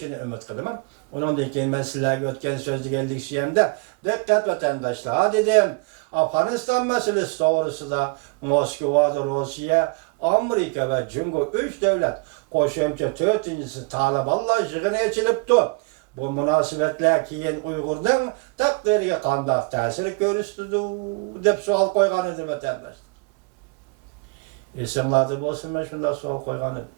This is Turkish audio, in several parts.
Şimdi ümit kılıman. Ondan keyin ben sizlerge ötken sözlü geldik şeyimde. Dikkat vatandaşlar. Ha dedim. Afganistan meselesi doğrusu da Moskova'da Rusya, Amerika ve Cumhur 3 devlet koşumça 4. Talibanlar jığına açılıptı. Bu münasebetler keyin Uygur'dan takdiriga qandaq ta'sir görüstüdü dep sual koygan edi vatandaş. Esimlerde bolsun ben şunda sual koygan edim.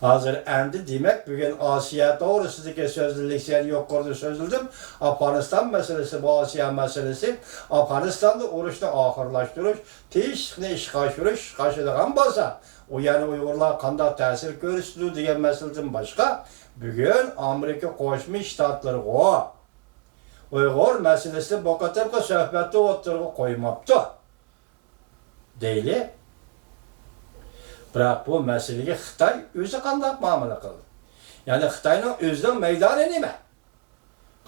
Hazır endi demek bugün Asiya doğrusudaki sözlülükler yok kurdu sözüldüm. Afganistan meselesi bu Asiya meselesi. Afganistan'da oruçta ahırlaştırış, teyişikli iş kaşırış, kaşıdığın bolsa. O yani Uygurlar qandaq ta'sir görüstüdü degan meseleden başka. Bugün Amerika Qo'shma Shtatları o Uyghur meselesi bu qatorga suhbatda o'tirib qo'ymabdi. Deyli. Biroq bu masalaga Xitoy o'zi qanday muomala qildi? Ya'ni Xitoyning o'zining maydoni nima?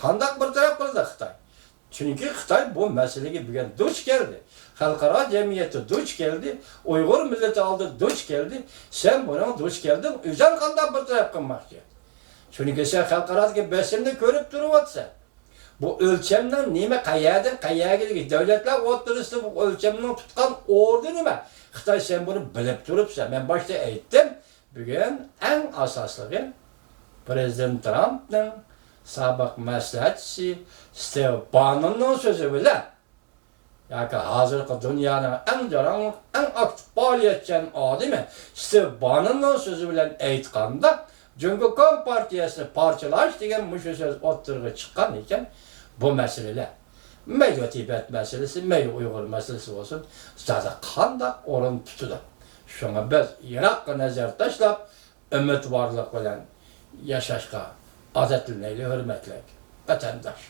Qanday bir taraf qildi Xitoy? Chunki Xitoy bu masalaga bugun duch keldi. Xalqaro jamiyatda duch keldi. Uyg'ur millati oldida duch keldi. Sen buni duch kelding, o'zing qanday bir taraf qilmoqchi? Chunki sen xalqarodagi besimni ko'rib turibsan. Bu o'lchamdan nima qayerdan qayerga davlatlar o'rtasida bu o'lchamni tutgan o'rni nima? Xitoy sen buni bilib turibsan. Men boshda aytdim. Bugun eng asosligi Prezident Trumpning sobiq maslahatchisi Steve Bannonning so'zi bilan yoki hozirgi dunyoning eng jarangli, eng aktiv faoliyatchan odami Steve Bannonning so'zi bilan aytganda Cumhur Partiyasini parçalash degan mushu so'z o'ttirg'i chiqqan ekan. Bu masalalar mayli Tibet meselesi, mayli Uyg'ur meselesi olsun, zaten qanday o'rin tutadi. Shunga biz yiroqqa nazar tashlab, umidvorlik bilan yashashga odatlanaylik, hurmatli vatandosh.